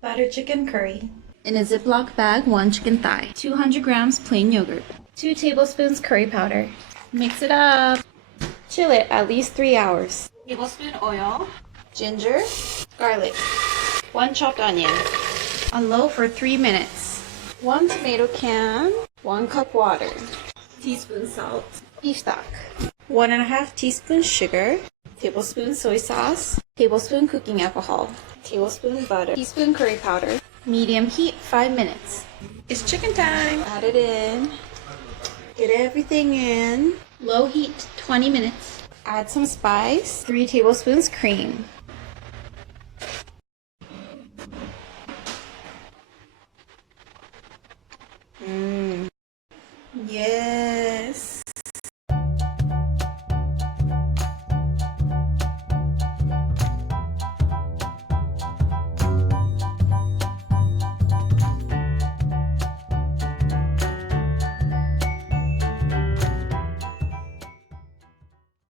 Butter chicken curry. In a Ziploc bag, 1 chicken thigh. 200 grams plain yogurt. 2 tablespoons curry powder. Mix it up. Chill it at least 3 hours. Tablespoon oil. Ginger. Garlic. 1 chopped onion. On low for 3 minutes. 1 tomato can. 1 cup water. Teaspoon salt. Beef stock. 1.5 teaspoons sugar. Tablespoon soy sauce. Tablespoon cooking alcohol. Tablespoon butter. Teaspoon curry powder. Medium heat 5 minutes. It's chicken time. Add it in. Get everything in. Low heat 20 minutes. Add some spice. 3 tablespoons cream.